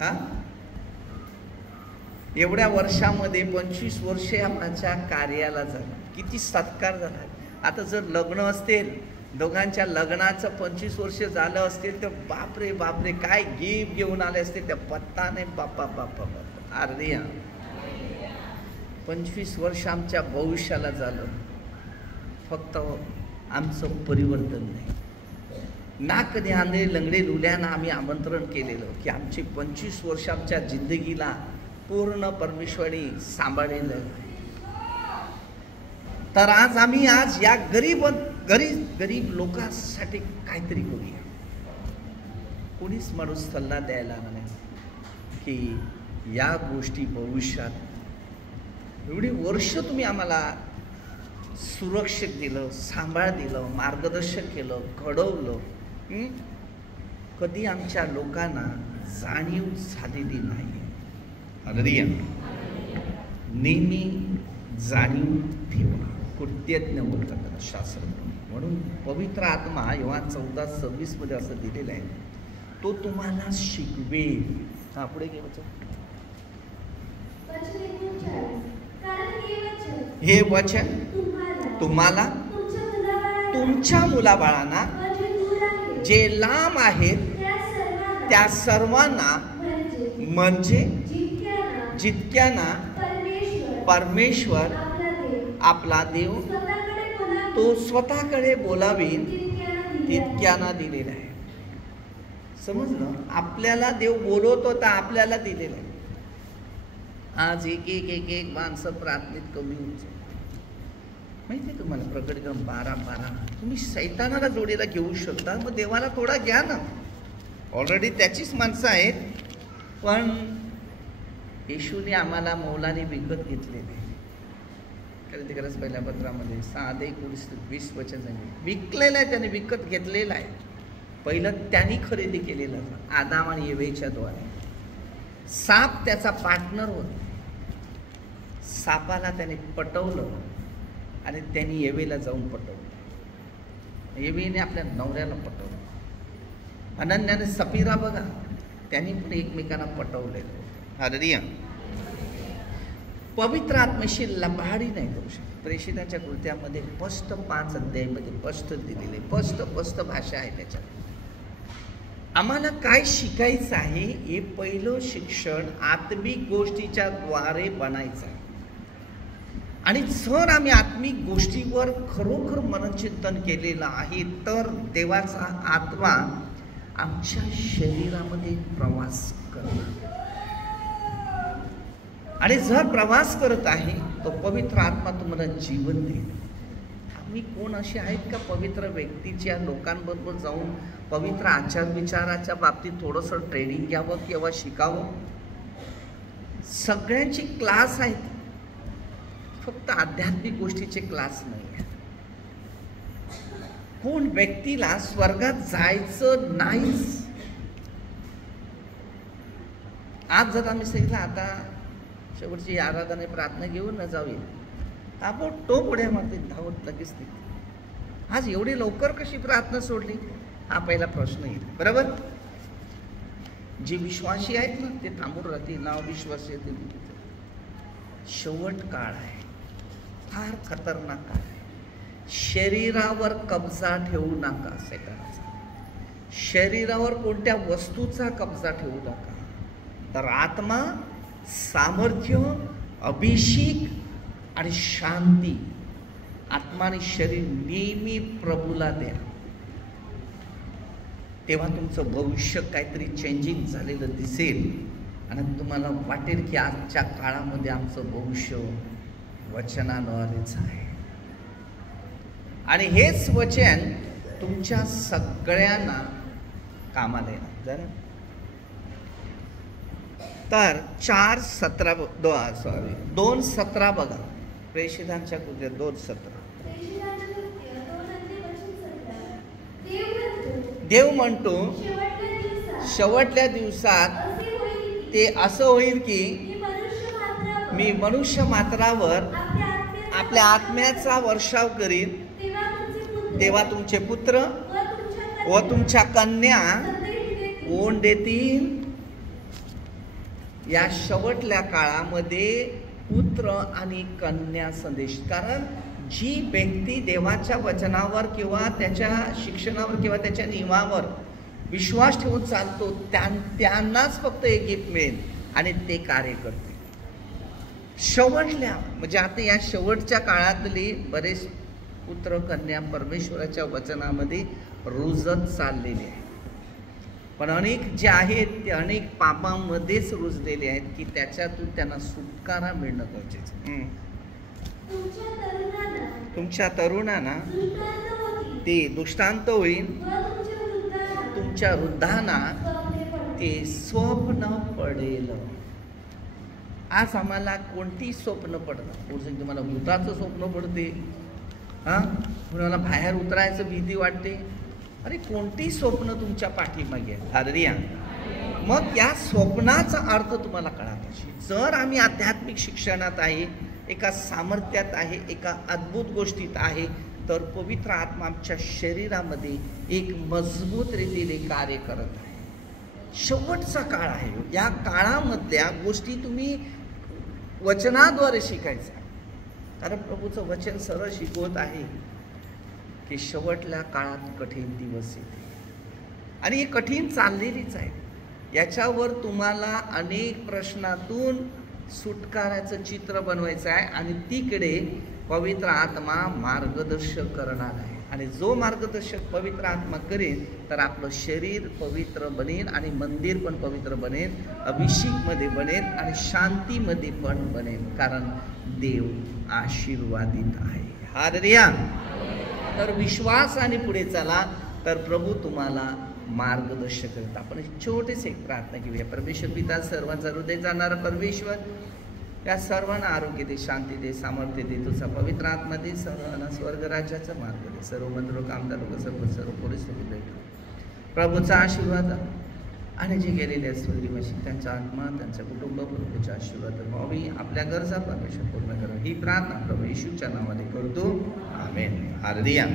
हा, एवढ्या वर्षामध्ये 25 वर्षे माझ्या कार्याला झालं, किती सत्कार झाला. आता जर लग्न असतील, दोघांच्या लग्नाचं 25 वर्ष झालं असतील तर बापरे बापरे काय गिफ्ट घेऊन आले असते त्या पत्ता नाही. बापा बापा बापा अरे 25 वर्ष आमच्या भविष्याला झालं, फक्त आमचं परिवर्तन नाही. ना कधी आंधळे लंगडे लुल्यांना आम्ही आमंत्रण केलेलं की आमची 25 वर्ष आमच्या जिंदगीला पूर्ण परमेश्वरी सांभाळलेलं. तर आज या गरीब लोकांसाठी काहीतरी करूया. कोणीच माणूस सल्ला द्यायला नाही की या गोष्टी भविष्यात एवढी वर्ष तुम्ही आम्हाला सुरक्षित दिलं, सांभाळ दिलं, मार्गदर्शन केलं, घडवलं, कधी आमच्या लोकांना जाणीव झालेली नाही. हालेलुया. नेहमी जाणीव ठेवा, कृतज्ञ बोलतात शास्त्र. म्हणून पवित्र आत्मा योहान 14:26 मध्ये असं दिलेलं आहे, तो तुम्हाला शिकवेल. हा पुढे घे बच्चा. हे वचन तुम्हाला तुमच्या मुलाबाळांना जे लांब आहेत त्या सर्वांना, म्हणजे जितक्यांना परमेश्वर आपला देव तो स्वतःकडे बोलावीन तितक्यांना दिलेला आहे. समजलं? आपल्याला देव बोलवत होता, आपल्याला दिलेला आहे. आज एक माणसं प्रार्थनेत कमी होत माहिती आहे तुम्हाला. प्रकटीकरण 12:12 तुम्ही सैतानाला जोडीला घेऊ शकता, मग देवाला थोडा घ्या ना. ऑलरेडी त्याचीच माणसं आहेत, पण येशूने आम्हाला मौलाने विकत घेतलेले. खरंच पहिल्या पत्रामध्ये 6:19-20 वचन सांगितले. विकलेलं आहे त्याने, विकत घेतलेलं आहे. पहिलं त्यांनी खरेदी केलेलं आदाम आणि एवेच्या द्वारे. साप त्याचा पार्टनर होता. सापाला त्याने पटवलं आणि त्यांनी एवेला जाऊन पटवलं. एवेने आपल्या नवऱ्याला पटवलं. अनन्याने सफीरा बघा, त्यांनी पण एकमेकांना पटवलेलं. हालेलुया. पवित्र आत्म्याशी लबाडी नाही करू शकत. प्रेषितांच्या कृत्यामध्ये स्पष्ट 5 अध्यायामध्ये स्पष्ट दिलेले, स्पष्ट भाषा आहे त्याच्यात. आम्हाला काय शिकायचं आहे, हे पहिलं शिक्षण आत्मिक गोष्टीच्या द्वारे बनायचं आहे. आणि जर आम्ही आत्मिक गोष्टीवर खरोखर मनचिंतन केलेलं आहे तर देवाचा आत्मा आमच्या शरीरामध्ये प्रवास करतो. आणि जर प्रवास करत आहे तो पवित्र आत्मा तुम्हाला जीवन देईल. आम्ही कोण असे आहेत का पवित्र व्यक्तीच्या लोकांबरोबर जाऊन पवित्र आचार विचाराच्या बाबतीत थोडंसं ट्रेनिंग घ्यावं किंवा शिकावं? सगळ्यांची क्लास आहेत, फक्त आध्यात्मिक गोष्टीचे क्लास नाही आहेत. कोण व्यक्तीला स्वर्गात जायचं नाहीच. आज जर आम्ही सांगितलं आता शेवटची आराधना प्रार्थना घेऊन न जाऊया, आपण तो पुढे मारते धावत लगेच निघते. आज एवढी लवकर कशी प्रार्थना सोडली, हा पहिला प्रश्न येईल. बरोबर? जे विश्वासी आहेत ना ते थांबून राहतील, नाव विश्वासी येतील. शेवट काळ आहे, फार खतरनाक काळ आहे. शरीरावर कब्जा ठेवू नका सैतानाचा. शरीरावर कोणत्या वस्तूचा कब्जा ठेवू नका. तर आत्मा, सामर्थ्य, अभिषेक आणि शांती, आत्मा आणि शरीर नेहमी प्रभूला द्या. तेव्हा तुमचं भविष्य काहीतरी चेंजिंग झालेलं दिसेल आणि तुम्हाला वाटेल की आजच्या काळामध्ये आमचं भविष्य वचनाद्वारेच आहे. आणि हेच वचन तुमच्या सगळ्यांना कामाला येणार. जरा तर 2:17 बघा. प्रेषितांच्या कृत्य 2:17. देव म्हणतो शेवटल्या दिवसात ते असं होईल की मी मनुष्य मात्रावर आपल्या आत्म्याचा वर्षाव करीन, तेव्हा तुमचे पुत्र व तुमच्या कन्या ओढ देतील. या शेवटल्या काळामध्ये पुत्र आणि कन्या संदेश. कारण जी व्यक्ती देवाच्या वचनावर किंवा त्याच्या शिक्षणावर किंवा त्याच्या नियमावर विश्वास ठेवून चालतो त्यांनाच फक्त एक गिफ्ट मिळेल आणि ते कार्य करते. शेवटल्या म्हणजे आता या शेवटच्या काळातली बरेच पुत्र कन्या परमेश्वराच्या वचनामध्ये रुजत चाललेले आहेत. पण अनेक जे आहेत ते अनेक पापामध्येच रुजलेले आहेत की त्याच्यातून त्यांना सुटकारा मिळणं गरजेचं. तुमच्या तरुणांना ते दृष्टांत होईल, तुमच्या वृद्धांना ते स्वप्न पडेल. आज आम्हाला कोणती स्वप्न पडतात? तुम्हाला भूताचं स्वप्न पडते, कुणाला बाहेर उतरायचं भीती वाटते. अरे कोणती स्वप्न तुमच्या पाठीमागे आहे? हालेलुया. मग या स्वप्नाचा अर्थ तुम्हाला कळा पाहिजे. जर आम्ही आध्यात्मिक शिक्षणात आहे, एका सामर्थ्यात आहे, एका अद्भुत गोष्टीत आहे, तर पवित्र आत्मा आमच्या शरीरामध्ये एक मजबूत रीतीने कार्य करत आहे. शेवटचा काळ आहे. या काळामधल्या गोष्टी तुम्ही वचनाद्वारे शिकायचा. कारण प्रभूचं वचन सरळ शिकवत आहे की शेवटल्या काळात कठीण दिवस येते आणि हे कठीण चाललेलीच आहे. याच्यावर तुम्हाला अनेक प्रश्नातून सुटकाराचं चित्र बनवायचं आहे आणि तिकडे पवित्र आत्मा मार्गदर्शक करणार आहे. आणि जो मार्गदर्शक पवित्र आत्मा करेल तर आपलं शरीर पवित्र बनेल आणि मंदिर पण पवित्र बनेल, अभिषेकमध्ये बनेल आणि शांतीमध्ये पण बनेल. कारण देव आशीर्वादित आहे. हालेलुया. तर विश्वासाने पुढे चला तर प्रभू तुम्हाला मार्गदर्शक करत. आपण छोटेसे एक प्रार्थना घेऊया. परमेश्वर पिता, सर्वांचा हृदय जाणारा परमेश्वर, त्या सर्वांना आरोग्य दे, शांती दे, सामर्थ्य दे, तुझा पवित्र आत्मा दे, सर्वांना स्वर्ग राज्याचा मार्ग दे. सर्व मंत्र लोक, आमदार लोक, सर्व पोलीस लोक दे. प्रभूचा आशीर्वाद आणि जे गेलेले स्वर्गीवासी त्यांचा आत्मा, त्यांचा कुटुंब प्रभूच्या आशीर्वाद व्हावी. आपल्या गरजा परमेश्वर पूर्ण करा. ही प्रार्थना प्रभू येशूच्या नावाने करतो. आमेन. हालेलुया.